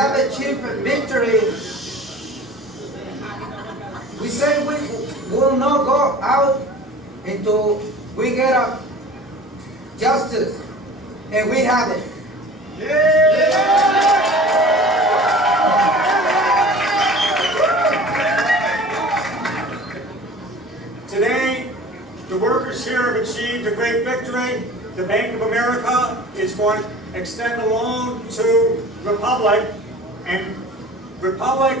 have achieved victory, we say we will not go out until we get a justice, and we have it. Today, the workers here have achieved a great victory. The Bank of America is going to extend a loan to Republic, and Republic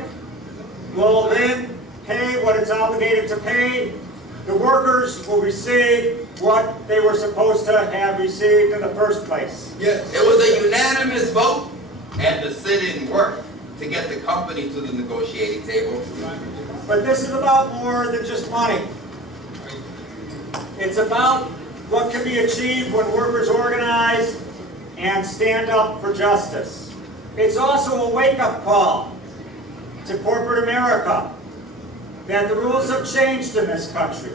will then pay what it's obligated to pay. The workers will receive what they were supposed to have received in the first place. Yes. It was a unanimous vote, and the sit-in worked to get the company to the negotiating table. But this is about more than just money. It's about what can be achieved when workers organize and stand up for justice. It's also a wake-up call to corporate America that the rules have changed in this country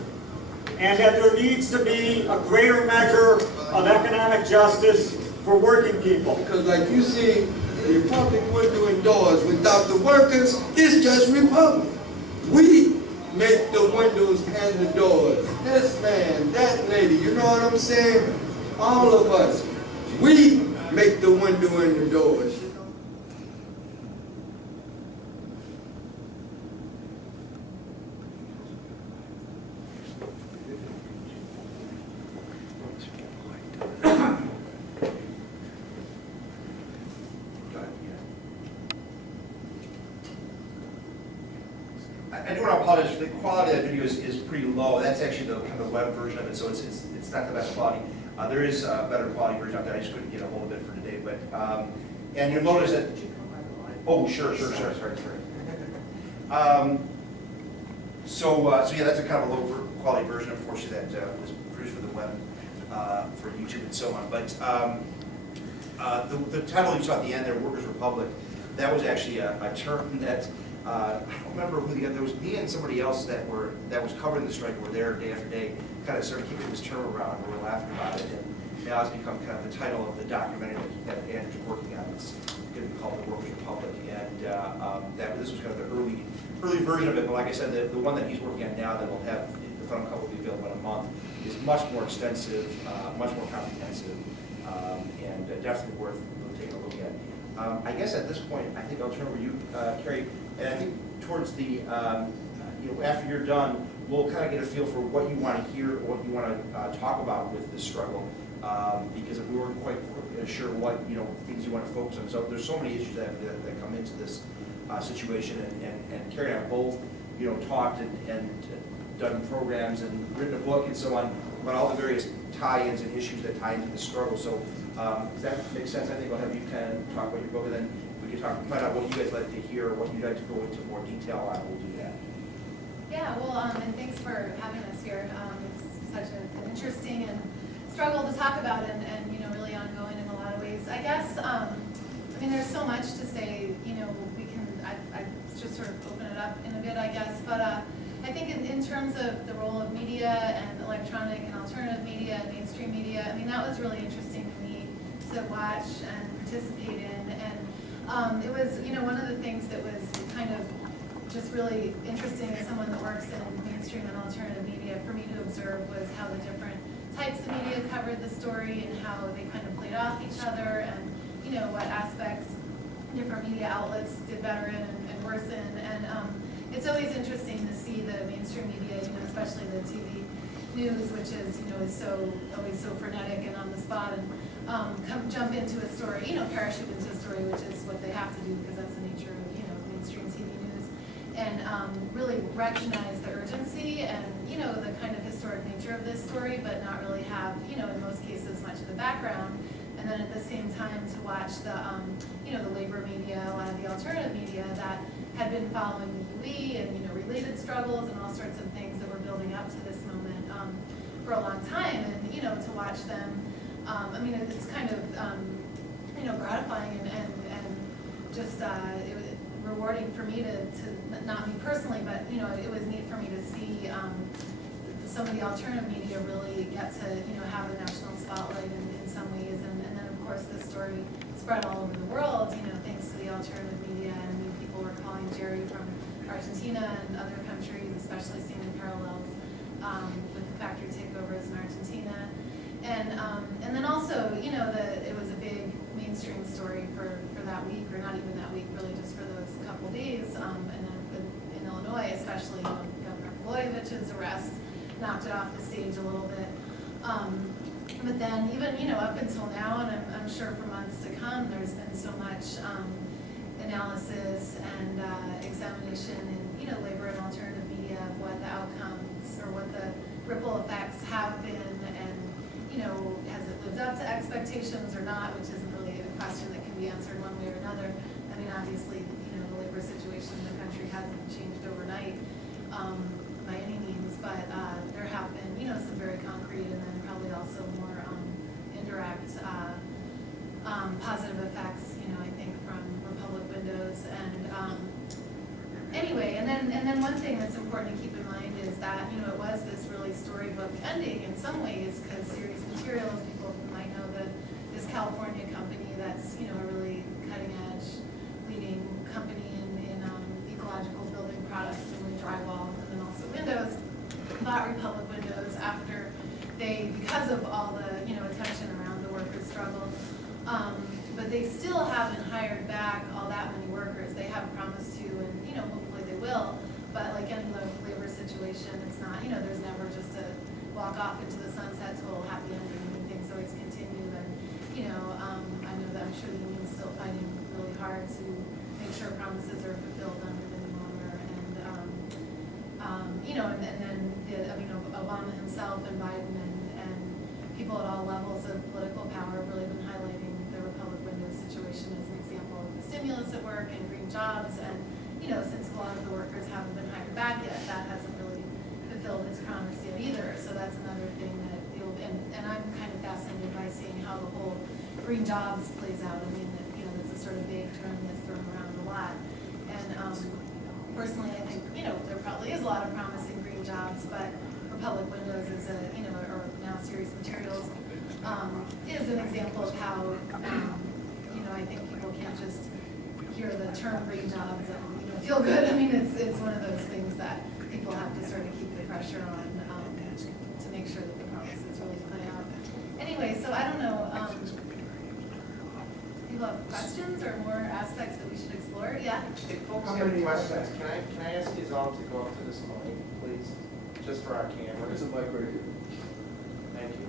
and that there needs to be a greater measure of economic justice for working people. Because like you see, the Republic window doors. Without the workers, it's just Republic. We make the windows and the doors. This man, that lady, you know what I'm saying? All of us. We make the window and the doors. I do want to apologize. The quality of that video is pretty low. That's actually the kind of web version of it, so it's not the best quality. There is a better quality version out there. I just couldn't get a hold of it for today. But and you'll notice that. Oh, sure. Sorry. So yeah, that's a kind of a low quality version, unfortunately, that was produced for the web, for YouTube and so on. But the title you saw at the end there, Workers' Republic, that was actually a term that. I don't remember who there was me and somebody else that was covering the strike, were there day after day, kind of started kicking this term around, and we were laughing about it, and now it's become kind of the title of the documentary that Andrew's working on. It's going to be called The Workers' Republic, and this was kind of the early version of it, but like I said, the one that he's working on now that will have, the final cut will be available in a month, is much more extensive, much more comprehensive, and definitely worth taking a look at. I guess at this point, I think I'll turn over to you, Carrie. And I think towards the, after you're done, we'll kind of get a feel for what you want to hear, or what you want to talk about with this struggle, because we weren't quite sure what, things you want to focus on. So there's so many issues that come into this situation, and Carrie and I both, talked and done programs and written a book and so on about all the various tie-ins and issues that tie into the struggle. So does that make sense? I think I'll have you kind of talk about your book, and then we can find out what you guys like to hear, or what you'd like to go into more detail on. We'll do that. Yeah, well, and thanks for having us here. It's such an interesting and struggle to talk about, and really ongoing in a lot of ways. I guess, there's so much to say. I just sort of open it up in a bit, I guess. But I think in terms of the role of media and electronic and alternative media and mainstream media, that was really interesting to me to watch and participate in. And it was, one of the things that was kind of just really interesting as someone that works in mainstream and alternative media for me to observe was how the different types of media covered the story and how they kind of played off each other, and what aspects different media outlets did better in and worse in. And it's always interesting to see the mainstream media, especially the TV news, which is is always so frenetic and on the spot, and jump into a story, parachute into a story, which is what they have to do because that's the nature of mainstream TV news, and really recognize the urgency and the kind of historic nature of this story, but not really have in most cases much of the background. And then at the same time to watch the the labor media, a lot of the alternative media that had been following the UE and related struggles and all sorts of things that were building up to this moment for a long time, and to watch them. It's kind of gratifying and just it was rewarding for me to not me personally, but it was neat for me to see some of the alternative media really get to have a national spotlight in some ways, and then of course, this story spread all over the world, thanks to the alternative media, and people were calling Jerry from Argentina and other countries, especially seeing the parallels with the factory takeovers in Argentina. And then also, it was a big mainstream story for that week, or not even that week, really just for those couple days. And then in Illinois, especially, Governor Blagojevic's arrest knocked it off the stage a little bit. But then even, up until now, and I'm sure for months to come, there's been so much analysis and examination in, labor and alternative media of what the outcomes or what the ripple effects have been, and, has it lived up to expectations or not, which isn't really a question that can be answered one way or another. I mean, obviously, the labor situation in the country hasn't changed overnight by any means, but there have been, some very concrete and then probably also more indirect positive effects, I think from Republic windows. And anyway, and then one thing that's important to keep in mind is that, it was this really storybook ending in some ways, because Series Materials, people might know that this California company that's, a really cutting edge, leading company in ecological building products, mainly drywall, and then also windows, bought Republic Windows after they, because of all the, attention around the workers' struggle, but they still haven't hired back all that many workers. They have promised to, and, hopefully they will, but like any labor situation, it's not, there's never just a walk off into the sunset total happy ending. I mean, things always continue, and, I know that I'm sure the union's still fighting really hard to make sure promises are fulfilled under the new owner, and then Obama himself and Biden and people at all levels of political power have really been highlighting the Republic Windows situation as an example of the stimulus at work and green jobs, and since a lot of the workers haven't been hired back yet, that hasn't really fulfilled its promise yet either. So that's another thing that and I'm kind of fascinated by seeing how the whole green jobs plays out. I mean, that's a sort of vague term that's thrown around a lot. And personally, I think, there probably is a lot of promising green jobs, but Republic Windows is or now Series Materials, is an example of how, I think people can't just hear the term green jobs and, feel good. I mean, it's one of those things that people have to sort of keep the pressure on to make sure that the promises really play out. Anyway, so I don't know, people have questions or more aspects that we should explore? Yeah? If folks have questions, can I ask you all to go up to this mic, please? Just for our camera. There's a mic right here. Thank you.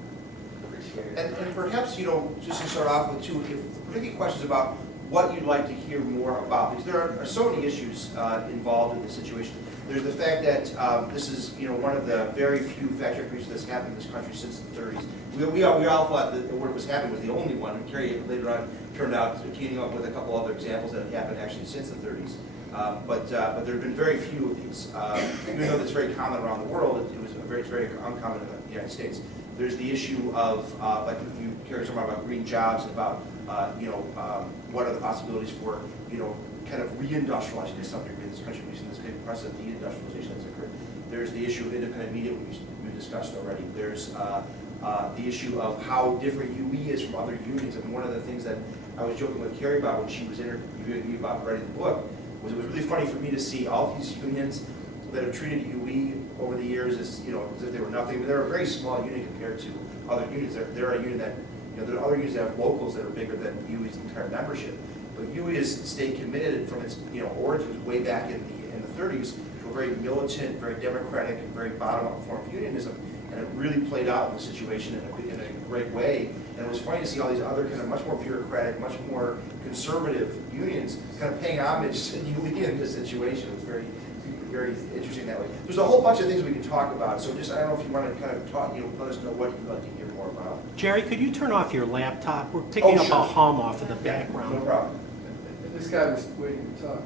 Appreciate it. And perhaps, just to start off with too, if we're thinking questions about what you'd like to hear more about, because there are so many issues involved in this situation. There's the fact that this is, one of the very few factory operations that's happened in this country since the 30s. We all thought that what was happening was the only one, and Kerry later on turned out came up with a couple other examples that have happened actually since the 30s. But there have been very few of these. Even though it's very common around the world, it's very uncommon in the United States. There's the issue of, like Kerry's talking about green jobs and about, what are the possibilities for, kind of reindustrializing to some degree in this country. We've seen this big process of deindustrialization that's occurred. There's the issue of independent media we discussed already. There's the issue of how different UE is from other unions. And one of the things that I was joking with Kerry about when she was interviewing me about writing the book was it was really funny for me to see all these unions that have treated UE over the years as, as if they were nothing. But they're a very small union compared to other unions. They're a union that, there are other unions that have locals that are bigger than UE's entire membership. But UE has stayed committed from its, origins way back in the 30s to a very militant, very democratic, and very bottom-up form of unionism. And it really played out in the situation in a great way. And it was funny to see all these other kind of much more bureaucratic, much more conservative unions kind of paying homage to UE in this situation. It was very, very interesting that way. There's a whole bunch of things we can talk about. So just, I don't know if you want to kind of talk, let us know what you'd like to hear more about. Jerry, could you turn off your laptop? We're picking up sure. a hum off of the background. No problem. This guy was waiting to talk.